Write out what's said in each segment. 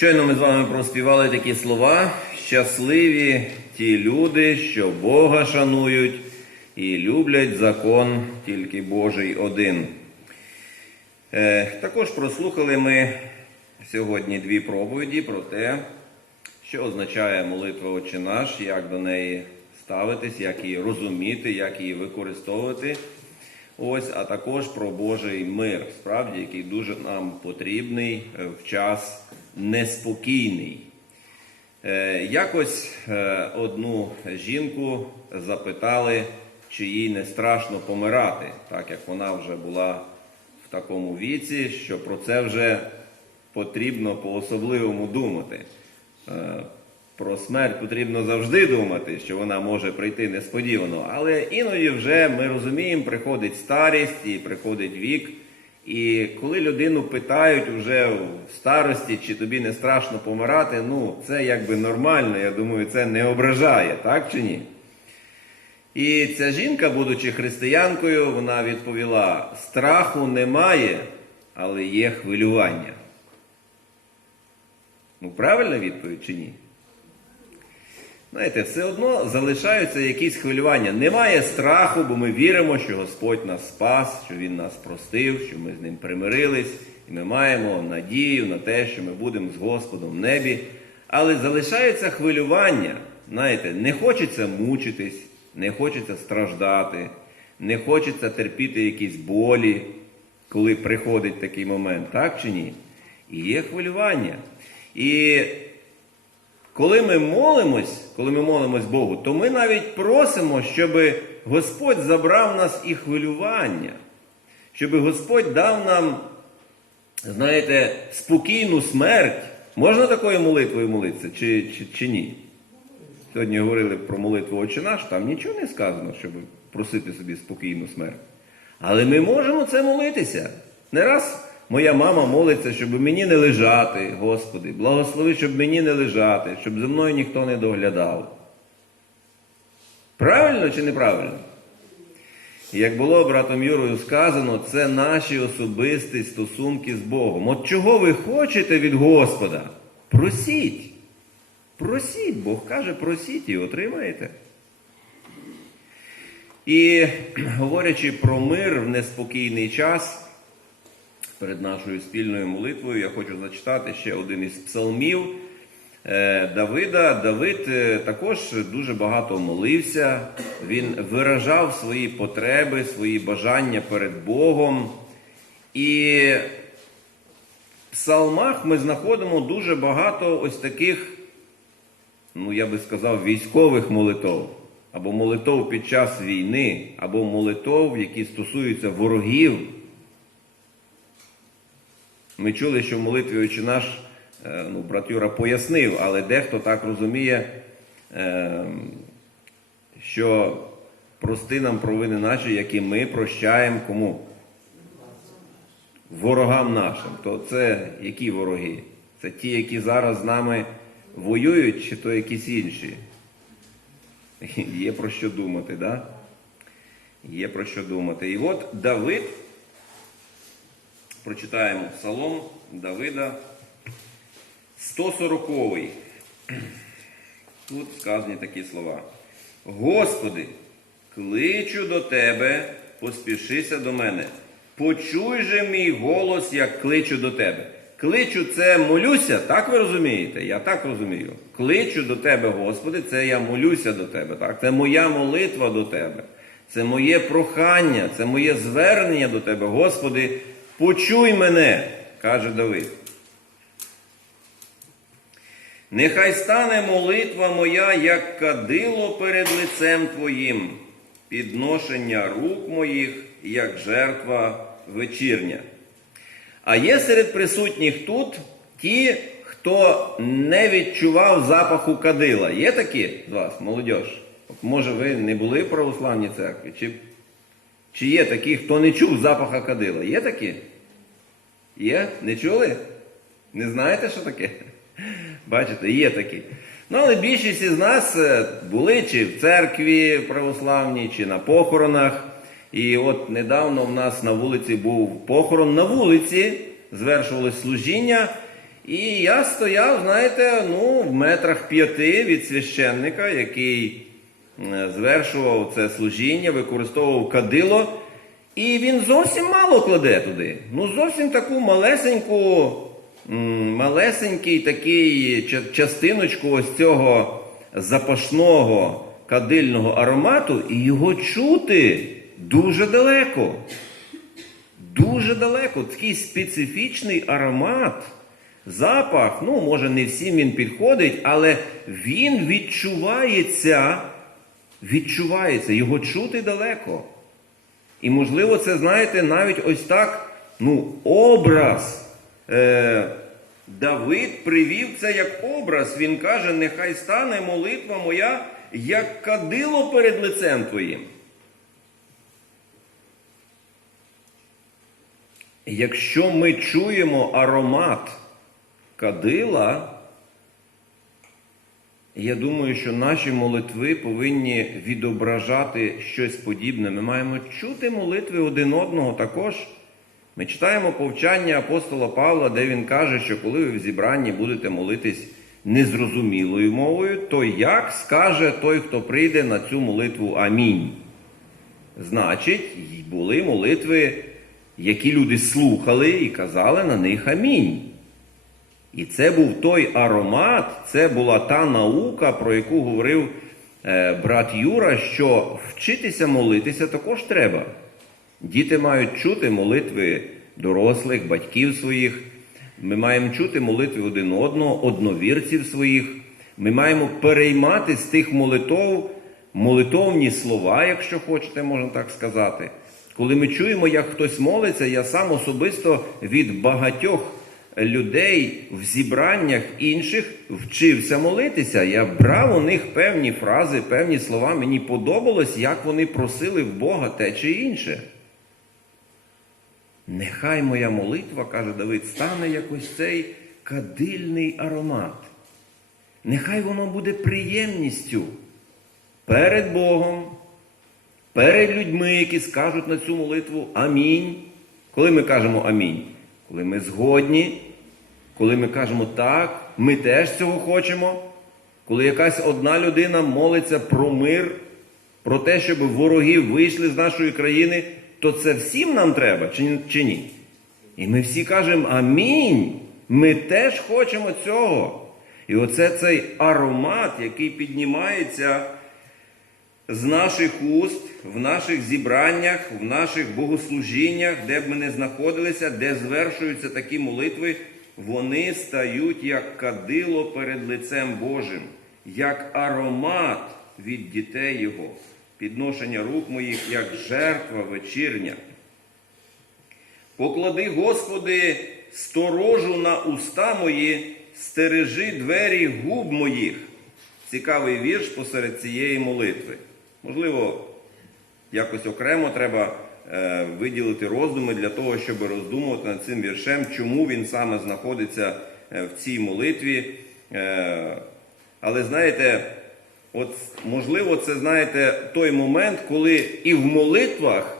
Щойно ми з вами проспівали такі слова. Щасливі ті люди, що Бога шанують і люблять закон тільки Божий один. Е, також прослухали ми сьогодні дві проповіді про те, що означає молитва Отче наш, як до неї ставитись, як її розуміти, як її використовувати. Ось, а також про Божий мир, справді, який дуже нам потрібний е, в час неспокійний. Е, Якось е, одну жінку запитали, чи їй не страшно помирати, так як вона вже була в такому віці, що про це вже потрібно по-особливому думати. Про смерть потрібно завжди думати, що вона може прийти несподівано. Але іноді вже ми розуміємо, приходить старість і приходить вік. І коли людину питають вже в старості, чи тобі не страшно помирати, ну це якби нормально, я думаю, це не ображає, так чи ні? І ця жінка, будучи християнкою, вона відповіла: страху немає, але є хвилювання. Ну, правильна відповідь чи ні? Знаєте, все одно залишаються якісь хвилювання. Немає страху, бо ми віримо, що Господь нас спас, що Він нас простив, що ми з ним примирились, і ми маємо надію на те, що ми будемо з Господом в небі. Але залишається хвилювання. Знаєте, не хочеться мучитись, не хочеться страждати, не хочеться терпіти якісь болі, коли приходить такий момент, так чи ні? І є хвилювання. І коли ми молимось, коли ми молимось Богу, то ми навіть просимо, щоб Господь забрав нас і хвилювання, щоб Господь дав нам, знаєте, спокійну смерть. Можна такою молитвою молитися, чи, чи, чи ні? Сьогодні говорили про молитву Отче наш, там нічого не сказано, щоб просити собі спокійну смерть. Але ми можемо це молитися. Не раз моя мама молиться, щоб мені не лежати, Господи, благослови, щоб мені не лежати, щоб за мною ніхто не доглядав. Правильно чи неправильно? Як було братом Юрою сказано, це наші особисті стосунки з Богом. От чого ви хочете від Господа? Просіть. Просіть, Бог каже, просіть і отримаєте. І говорячи про мир в неспокійний час, перед нашою спільною молитвою я хочу зачитати ще один із псалмів е, Давида. Давид е, також дуже багато молився, він виражав свої потреби, свої бажання перед Богом. І в псалмах ми знаходимо дуже багато ось таких, ну я би сказав, військових молитов. Або молитов під час війни, або молитов, які стосуються ворогів. Ми чули, що в молитві Отче наш, е, ну, брат Юра пояснив, але дехто так розуміє, е, що прости нам провини наші, які ми прощаємо кому? Ворогам нашим. То це які вороги? Це ті, які зараз з нами воюють, чи то якісь інші? Є про що думати, да? Є про що думати. І от Давид, прочитаємо Псалом Давида, 140-й. Тут сказані такі слова. Господи, кличу до Тебе, поспішися до мене. Почуй же мій голос, як кличу до Тебе. Кличу це молюся, так ви розумієте? Я так розумію. Кличу до Тебе, Господи, це я молюся до Тебе. Так? Це моя молитва до Тебе. Це моє прохання, це моє звернення до Тебе, Господи, почуй мене, каже Давид. Нехай стане молитва моя, як кадило перед лицем Твоїм, підношення рук моїх, як жертва вечірня. А є серед присутніх тут ті, хто не відчував запаху кадила. Є такі з вас, молодь? Може ви не були в православній церкві? Чи, чи є такі, хто не чув запаха кадила? Є такі? Є? Не чули? Не знаєте, що таке? Бачите, є такі. Ну, але більшість із нас е, були чи в церкві православній, чи на похоронах. І от недавно в нас на вулиці був похорон на вулиці, звершувалось служіння. І я стояв, знаєте, ну, в метрах п'яти від священника, який е, звершував це служіння, використовував кадило, і він зовсім мало кладе туди. Ну, зовсім таку малесеньку, малесенький такий частиночку ось цього запашного кадильного аромату, і його чути дуже далеко. Дуже далеко. Такий специфічний аромат, запах. Ну, може, не всім він підходить, але він відчувається, відчувається, його чути далеко. І, можливо, це, знаєте, навіть ось так, ну, образ. Е, Давид привів це як образ. Він каже: нехай стане молитва моя, як кадило перед лицем твоїм. Якщо ми чуємо аромат кадила, я думаю, що наші молитви повинні відображати щось подібне. Ми маємо чути молитви один одного також. Ми читаємо повчання апостола Павла, де він каже, що коли ви в зібранні будете молитись незрозумілою мовою, то як скаже той, хто прийде на цю молитву Амінь. Значить, були молитви, які люди слухали і казали на них амінь. І це був той аромат, це була та наука, про яку говорив е, брат Юра, що вчитися молитися також треба. Діти мають чути молитви дорослих, батьків своїх. Ми маємо чути молитви один одного, одновірців своїх. Ми маємо переймати з тих молитов молитовні слова, якщо хочете, можна так сказати. Коли ми чуємо, як хтось молиться, я сам особисто від багатьох людей в зібраннях інших вчився молитися. Я брав у них певні фрази, певні слова. Мені подобалось, як вони просили в Бога те чи інше. Нехай моя молитва, каже Давид, стане якось цей кадильний аромат. Нехай воно буде приємністю перед Богом, перед людьми, які скажуть на цю молитву Амінь. Коли ми кажемо Амінь? Коли ми згодні, коли ми кажемо так, ми теж цього хочемо. Коли якась одна людина молиться про мир, про те, щоб вороги вийшли з нашої країни, то це всім нам треба чи, ні? І ми всі кажемо Амінь. Ми теж хочемо цього. І оце цей аромат, який піднімається з наших уст, в наших зібраннях, в наших богослужіннях, де б ми не знаходилися, де звершуються такі молитви, вони стають як кадило перед лицем Божим, як аромат від дітей Його, підношення рук моїх, як жертва вечірня. Поклади, Господи, сторожу на уста мої, стережи двері губ моїх. Цікавий вірш посеред цієї молитви. Можливо, якось окремо треба е, виділити роздуми для того, щоб роздумувати над цим віршем, чому він саме знаходиться е, в цій молитві. Е, але знаєте, от можливо, це знаєте той момент, коли і в молитвах.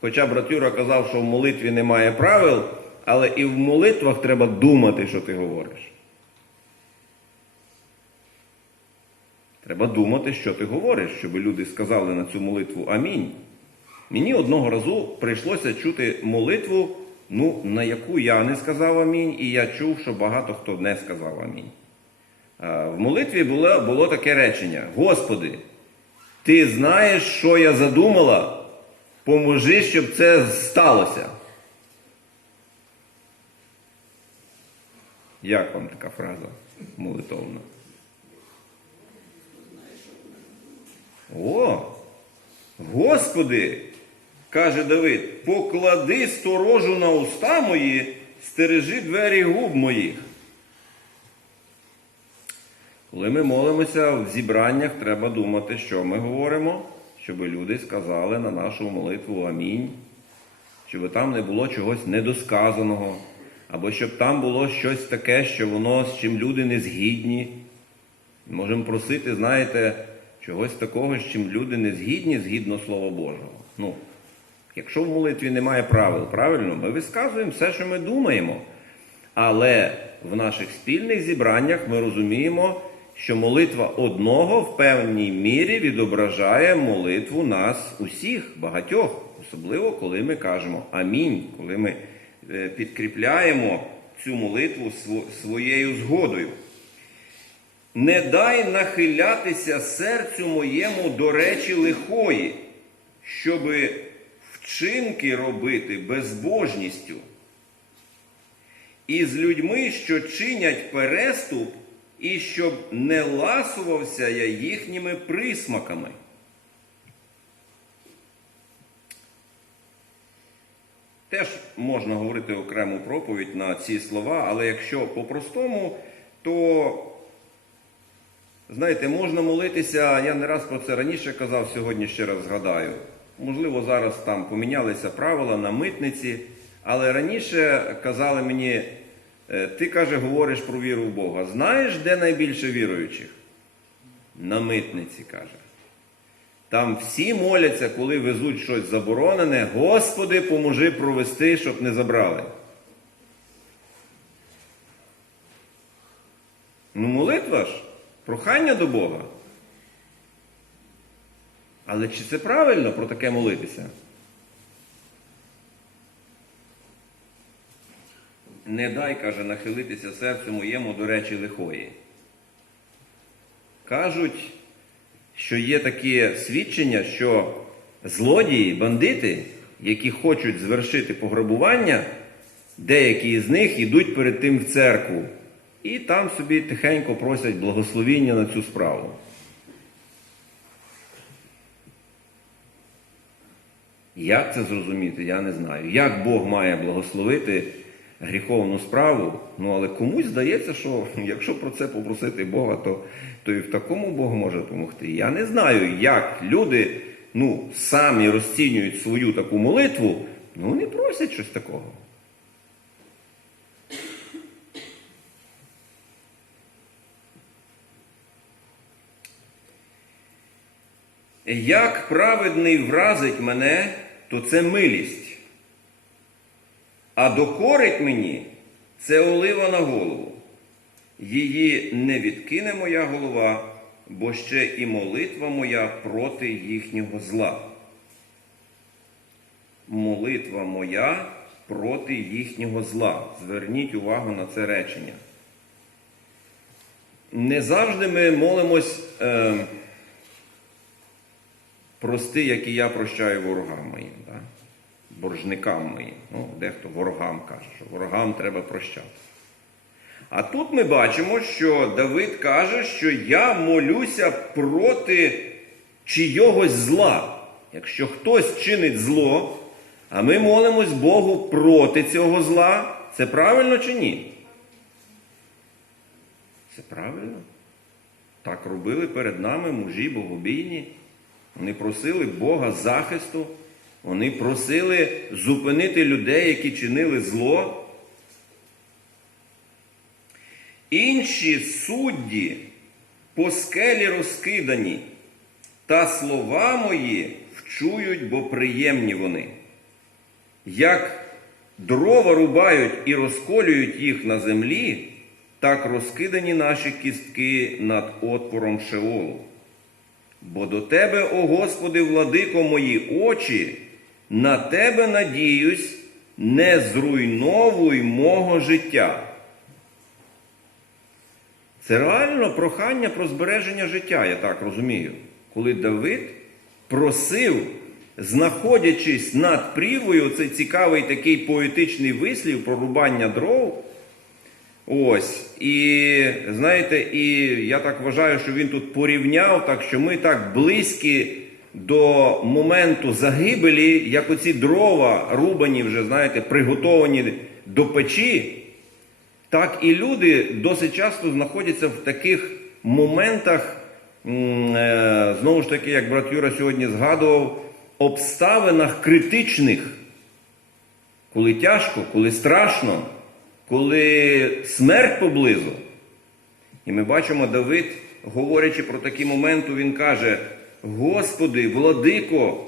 Хоча брат Юра казав, що в молитві немає правил, але і в молитвах треба думати, що ти говориш. Треба думати, що ти говориш, щоб люди сказали на цю молитву Амінь. Мені одного разу прийшлося чути молитву, ну, на яку я не сказав Амінь, і я чув, що багато хто не сказав Амінь. В молитві було, було таке речення: Господи, ти знаєш, що я задумала? Поможи, щоб це сталося. Як вам така фраза молитовна? О! Господи, каже Давид, поклади сторожу на уста мої, стережи двері губ моїх. Коли ми молимося в зібраннях, треба думати, що ми говоримо, щоб люди сказали на нашу молитву Амінь, щоб там не було чогось недосказаного, або щоб там було щось таке, що воно з чим люди не згідні. Можемо просити, знаєте, чогось такого, з чим люди не згідні згідно Слова Божого. Ну, якщо в молитві немає правил, правильно, ми висказуємо все, що ми думаємо. Але в наших спільних зібраннях ми розуміємо, що молитва одного в певній мірі відображає молитву нас усіх, багатьох, особливо коли ми кажемо Амінь, коли ми е, підкріпляємо цю молитву своєю згодою. Не дай нахилятися серцю моєму до речі лихої, щоби вчинки робити безбожністю. І з людьми, що чинять переступ, і щоб не ласувався я їхніми присмаками. Теж можна говорити окрему проповідь на ці слова, але якщо по-простому, то Знаєте, можна молитися, я не раз про це раніше казав, сьогодні ще раз згадаю. Можливо, зараз там помінялися правила на митниці, але раніше казали мені, е, ти каже, говориш про віру в Бога. Знаєш, де найбільше віруючих? На митниці каже. Там всі моляться, коли везуть щось заборонене, Господи, поможи провести, щоб не забрали. Ну, молитва ж, прохання до Бога. Але чи це правильно про таке молитися? Не дай, каже, нахилитися серцю моєму до речі лихої. Кажуть, що є такі свідчення, що злодії, бандити, які хочуть звершити пограбування, деякі з них йдуть перед тим в церкву і там собі тихенько просять благословіння на цю справу. Як це зрозуміти, я не знаю. Як Бог має благословити гріховну справу, ну але комусь здається, що якщо про це попросити Бога, то, то і в такому Бог може допомогти. Я не знаю, як люди ну, самі розцінюють свою таку молитву, ну вони просять щось такого. Як праведний вразить мене, то це милість. А докорить мені це олива на голову. Її не відкине моя голова, бо ще і молитва моя проти їхнього зла. Молитва моя проти їхнього зла. Зверніть увагу на це речення. Не завжди ми молимось. Е, прости, як і я прощаю ворогам моїм, да? боржникам моїм. Ну, дехто ворогам каже, що ворогам треба прощати. А тут ми бачимо, що Давид каже, що я молюся проти чийогось зла. Якщо хтось чинить зло, а ми молимось Богу проти цього зла, це правильно чи ні? Це правильно. Так робили перед нами мужі богобійні. Вони просили Бога захисту, вони просили зупинити людей, які чинили зло. Інші судді по скелі розкидані, та слова мої вчують, бо приємні вони. Як дрова рубають і розколюють їх на землі, так розкидані наші кістки над отвором Шеолу. Бо до тебе, о Господи, владико мої очі, на тебе надіюсь, не зруйновуй мого життя. Це реально прохання про збереження життя, я так розумію. Коли Давид просив, знаходячись над прірвою, це цікавий такий поетичний вислів про рубання дров. Ось. І знаєте, і я так вважаю, що він тут порівняв, так що ми так близькі до моменту загибелі, як оці дрова рубані, вже, знаєте, приготовані до печі, так і люди досить часто знаходяться в таких моментах, е, знову ж таки, як брат Юра сьогодні згадував, обставинах критичних, коли тяжко, коли страшно коли смерть поблизу. І ми бачимо, Давид, говорячи про такі моменти, він каже: Господи, владико,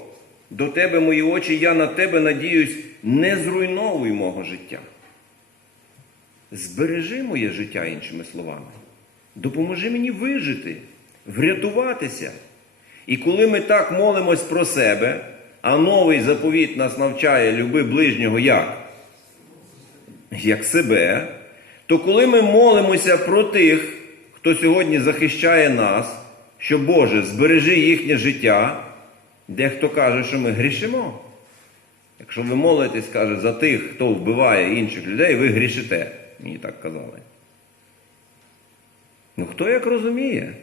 до Тебе мої очі, я на Тебе надіюсь, не зруйновуй мого життя. збережи моє життя, іншими словами. Допоможи мені вижити, врятуватися. І коли ми так молимось про себе, а новий заповіт нас навчає люби ближнього як? Як себе, то коли ми молимося про тих, хто сьогодні захищає нас, що Боже, збережи їхнє життя, дехто каже, що ми грішимо. Якщо ви молитесь, каже, за тих, хто вбиває інших людей, ви грішите. Мені так казали. Ну хто як розуміє?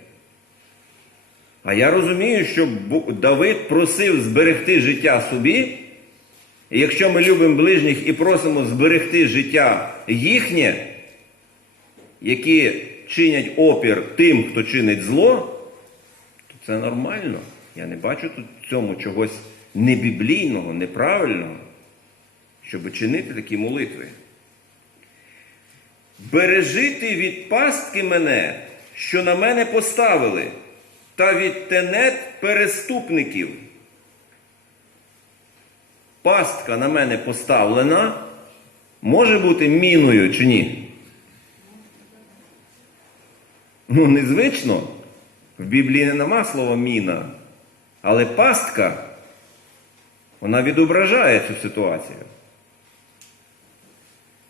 А я розумію, що Давид просив зберегти життя собі. Якщо ми любимо ближніх і просимо зберегти життя їхнє, які чинять опір тим, хто чинить зло, то це нормально. Я не бачу тут цьому чогось небіблійного, неправильного, щоб чинити такі молитви. Бережи ти від пастки мене, що на мене поставили, та від тенет переступників. Пастка на мене поставлена, може бути міною чи ні? Ну, незвично. В Біблії не нема слова міна, але пастка, вона відображає цю ситуацію.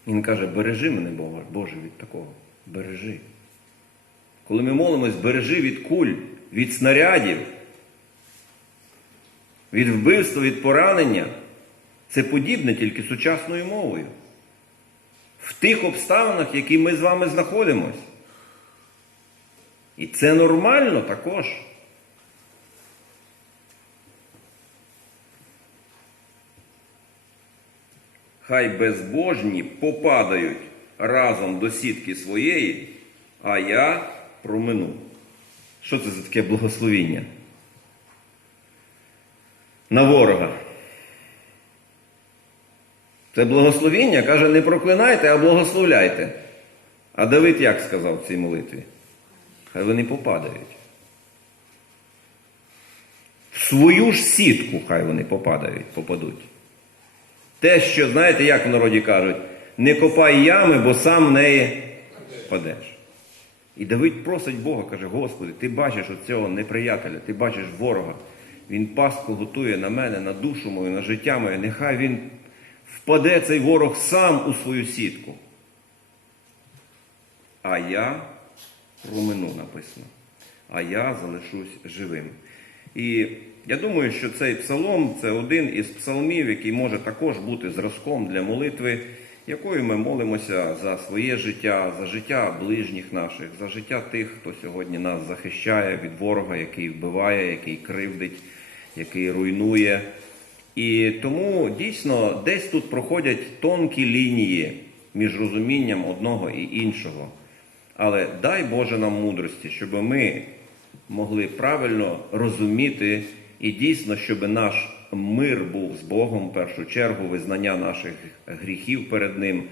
Він каже, бережи мене, Боже, від такого. Бережи. Коли ми молимось, бережи від куль, від снарядів, від вбивства, від поранення. Це подібне тільки сучасною мовою. В тих обставинах, які ми з вами знаходимося. І це нормально також. Хай безбожні попадають разом до сітки своєї, а я промину. Що це за таке благословіння? На ворога. Це благословіння каже, не проклинайте, а благословляйте. А Давид як сказав в цій молитві? Хай вони попадають. В свою ж сітку хай вони попадають, попадуть. Те, що, знаєте, як в народі кажуть, не копай ями, бо сам в неї падеш. І Давид просить Бога, каже, Господи, ти бачиш оцього неприятеля, ти бачиш ворога. Він пастку готує на мене, на душу мою, на життя моє. Нехай він впаде цей ворог сам у свою сітку. А я промину написано. А я залишусь живим. І я думаю, що цей псалом це один із псалмів, який може також бути зразком для молитви, якою ми молимося за своє життя, за життя ближніх наших, за життя тих, хто сьогодні нас захищає від ворога, який вбиває, який кривдить, який руйнує. І тому дійсно десь тут проходять тонкі лінії між розумінням одного і іншого. Але дай Боже нам мудрості, щоб ми могли правильно розуміти і дійсно, щоб наш мир був з Богом в першу чергу, визнання наших гріхів перед Ним,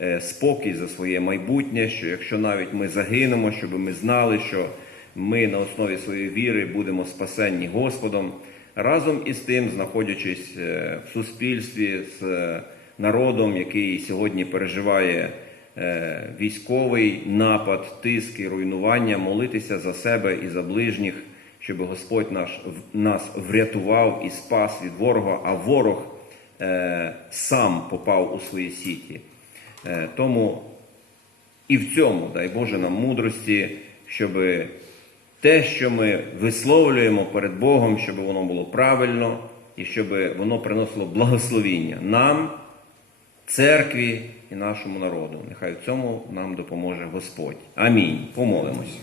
е, спокій за своє майбутнє, що якщо навіть ми загинемо, щоб ми знали, що ми на основі своєї віри будемо спасенні Господом, разом із тим, знаходячись е, в суспільстві з е, народом, який сьогодні переживає е, військовий напад, тиск і руйнування, молитися за себе і за ближніх, щоб Господь наш, нас врятував і спас від ворога, а ворог сам попав у свої сіті. Тому і в цьому дай Боже нам мудрості, щоб те, що ми висловлюємо перед Богом, щоб воно було правильно і щоб воно приносило благословіння нам, церкві і нашому народу. Нехай в цьому нам допоможе Господь. Амінь. Помолимось.